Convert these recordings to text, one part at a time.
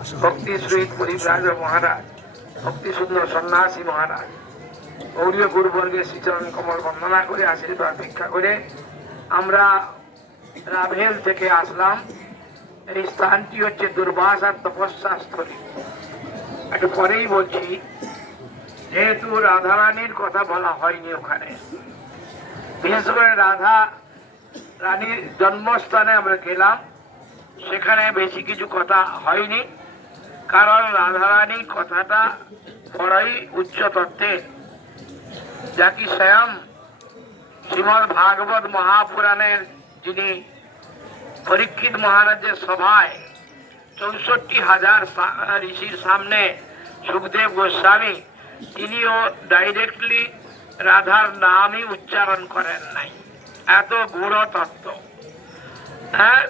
ভক্তি শ্রী পরিব্রাজ মহারাজ ভক্তি সুন্দর সন্ন্যাসী মহারাজ, গৌরীয় গুরুবর্গের শ্রীচরণ কমল বন্দনা করে, আশীর্বাদ ভিক্ষা করে আমরা রাভেল থেকে আসলাম। এই স্থানটি হচ্ছে দুর্বাসার তপস্যা স্থলী একটু পরেই বলছি, যেহেতু রাধারানীর কথা বলা হয়নি ওখানে, বিশেষ করে রাধা রানীর জন্মস্থানে আমরা গেলাম, সেখানে বেশি কিছু কথা হয়নি। কারণ রাধারানী কথাটা বড়ই উচ্চ তত্ত্বের যা কি স্বয়ং শ্রীমদ ভাগবত মহাপুরাণের যিনি পরীক্ষিত মহারাজের সভায় চৌষট্টি হাজার ঋষির সামনে সুখদেব গোস্বামী, তিনিও ডাইরেক্টলি রাধার নামই উচ্চারণ করেন নাই। এত গূঢ় তত্ত্ব। হ্যাঁ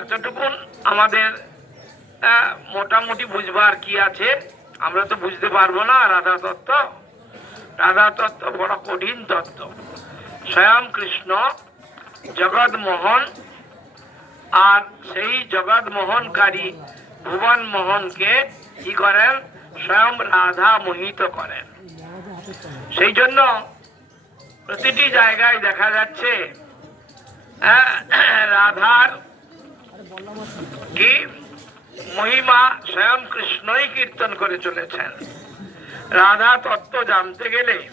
এতটুকুন আমাদের মোটামুটি বুঝবার কি আছে। আমরা তো বুঝতে পারব না রাধা তত্ত্ব। রাধা তত্ত্ব বড় কঠিন তত্ত্ব। স্বয়ং কৃষ্ণ জগৎ মোহন আর সেই জগৎ মোহনকারী ভুবন মোহনকে কি করেন? স্বয়ং রাধা মোহিত করেন। সেই জন্য প্রতিটি জায়গায় দেখা যাচ্ছে আহ, রাধার কি মহিমা স্বয়ং কৃষ্ণই কীর্তন করে চলেছেন। রাধা তত্ত্ব জানতে গেলে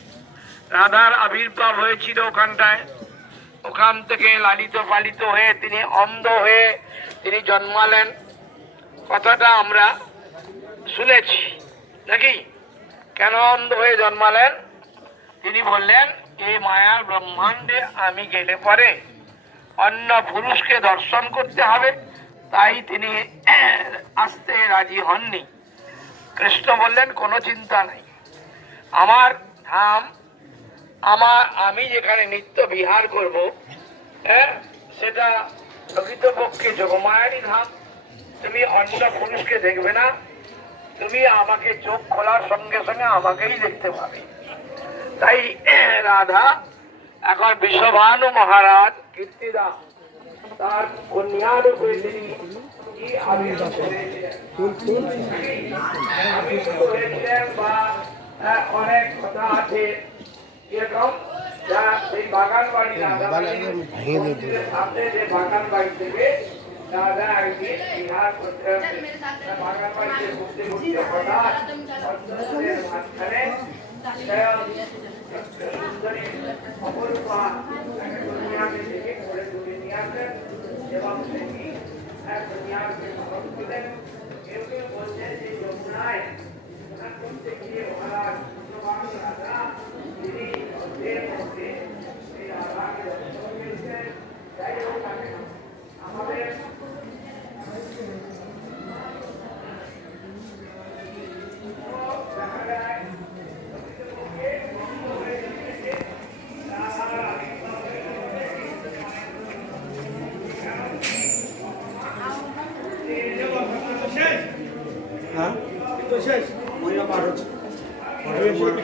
রাধার আবির্ভাব হয়েছিল ওখানটায়। ওখান থেকে লালিত পালিত হয়ে তিনি অন্ধ হয়ে তিনি জন্মালেন। কথাটা আমরা শুনেছি। নাকি? কেন অন্ধ হয়ে জন্মালেন? তিনি বললেন এই মায়ার ব্রহ্মাণ্ডে আমি গেলে পরে অন্য পুরুষকে দর্শন করতে হবে। তাই তিনি, আসতে রাজি হননি। কৃষ্ণ বললেন, কোনো চিন্তা নাই। আমার ধাম, আমার আমি যেখানে নিত্য বিহার করব হ্যাঁ সেটা প্রকৃতপক্ষে যোগমায়ারই ধাম। তুমি অন্য পুরুষকে দেখবে না। তুমি আমাকে চোখ খোলার সঙ্গে সঙ্গে আমাকেই দেখতে পাবে। তাই রাধা, এখন বিশ্বভানু মহারাজ কীর্তিদা তার কন্যার উপরে তিনি কি আবির্ভাব করেছিলেন আবির্ভূত হয়েছিলেন বা আহ, অনেক কথা আছে এরকম যা সেই বাগান বাড়ি রাধা মন্দিরের সামনে যে বাগান বাড়ি থেকে রাধা একদিন বিহার করতে বাগান বাড়িতে ঘুরতে ঘুরতে হঠাৎ পদ্মফুলের মাঝখানে স্বয়ং সুন্দরী অপরূপা একটা কন্যাকে দেখে ঘরে তুলে নিয়ে আসেন এবং তিনি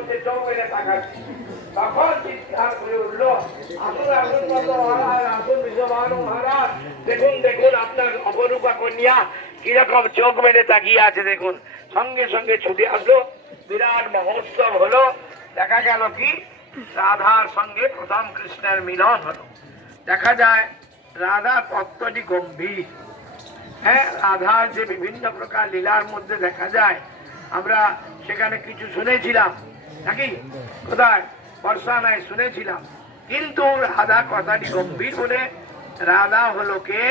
কথাবার্তা বলছে চোখ তখন চিৎকার করে উঠল আসুন আসুন আসুন বিশ্বভানু মহারাজ। দেখুন দেখুন, আপনার অপরূপা কন্যা কীরকম চোখ মেরে তাকিয়ে আছে, দেখুন। সঙ্গে সঙ্গে ছুটে আসলো। বিরাট মহোৎসব হলো। দেখা গেল কি? রাধার সঙ্গে প্রথম কৃষ্ণের মিলন হলো। দেখা যায়, রাধা তত্ত্বটি গম্ভীর। হ্যাঁ রাধার যে বিভিন্ন প্রকার লীলার মধ্যে দেখা যায়, আমরা সেখানে কিছু শুনেছিলাম। নাকি? কোথায়? বর্ষানায় শুনেছিলাম। কিন্তু রাধা কথাটি গম্ভীর বলে রাধা হলো কে?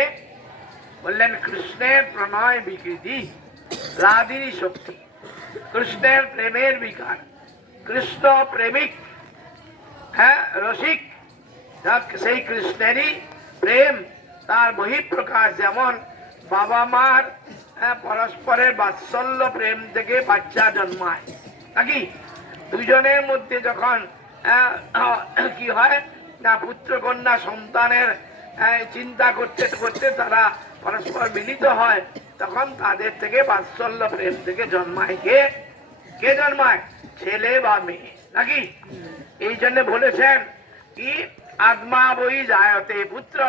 বললেন কৃষ্ণের প্রণয় বিকৃতি রাধিনী শক্তি। কৃষ্ণের প্রেমের বিকার কৃষ্ণ প্রেমিক হ্যাঁ রসিক। সেই কৃষ্ণেরই প্রেম তার বহিঃপ্রকাশ যেমন বাবা মার হ্যাঁ, পরস্পরের বাৎসল্য প্রেম থেকে বাচ্চা জন্মায়। নাকি? দুজনের মধ্যে যখন কি হয়, না পুত্র, কন্যা, সন্তানের চিন্তা করতে করতে তারা পরস্পর মিলিত হয়, তখন তাদের থেকে বাৎসল্য প্রেম থেকে জন্মায় কে? কে জন্মায়? ছেলে বা মেয়ে। নাকি? এই জন্য বলেছেন কি, আত্মা বই জায়তে পুত্র।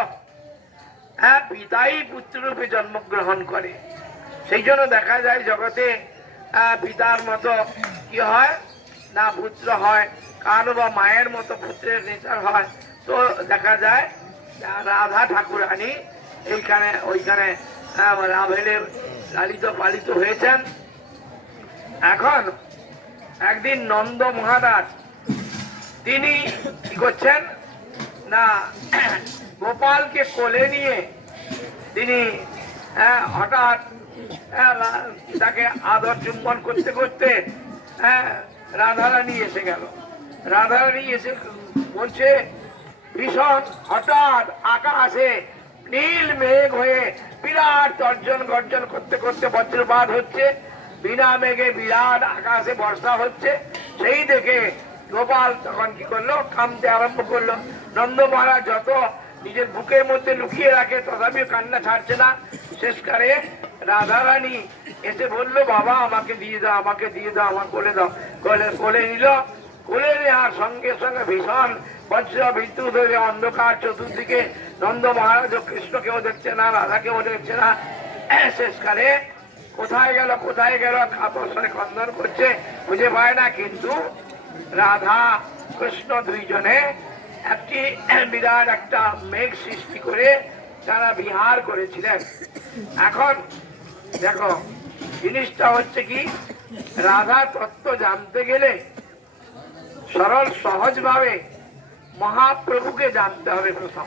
হ্যাঁ পিতাই পুত্ররূপে জন্মগ্রহণ করে। সেই জন্য দেখা যায় জগতে পিতার মতো কি হয় না পুত্র হয় কারও বা মায়ের মতো পুত্রের নেচার হয়। তো দেখা যায় রাধা ঠাকুরানী এইখানে, ওইখানে রাভেলে লালিত পালিত হয়েছেন। এখন একদিন নন্দ মহারাজ, তিনি কি করছেন? না, গোপালকে কোলে নিয়ে তিনি হঠাৎ তাকে আদর চুম্বন করতে করতে হ্যাঁ রাধারানী এসে গেল। রাধারানী এসে বলছে, ভীষণ, হঠাৎ আকাশে নীল মেঘ হয়ে বিরাট তর্জন গর্জন করতে করতে বজ্রপাত হচ্ছে। বিনা মেঘে বিরাট আকাশে বর্ষা হচ্ছে। সেই দেখে গোপাল তখন কি করল কামতে আরম্ভ করল। নন্দ মহারাজ যত নিজের বুকের মধ্যে লুকিয়ে রাখে, তথাপিও কান্না ছাড়ছে না। শেষকালে রাধারানী এসে বলল, বাবা, আমাকে দিয়ে দাও, আমাকে দিয়ে দাও, আমার কোলে দাও। কোলে কোলে নিল। কোলে নেওয়ার সঙ্গে সঙ্গে ভীষণ বজ্র বিদ্যুৎ হয়ে অন্ধকার চতুর্দিকে নন্দ মহারাজ কৃষ্ণকেও দেখছে না, রাধাকেও দেখছে না। শেষকালে কোথায় গেল কোথায় গেল? কাপড় সরে খন্দন করছে, খুঁজে পায় না, কিন্তু রাধা কৃষ্ণ দুইজনে একটি বিরাট একটা মেঘ সৃষ্টি করে তারা বিহার করেছিলেন। এখন দেখো জিনিসটা হচ্ছে কি রাধা তত্ত্ব জানতে গেলে সরল সহজভাবে মহাপ্রভুকে জানতে হবে প্রথম।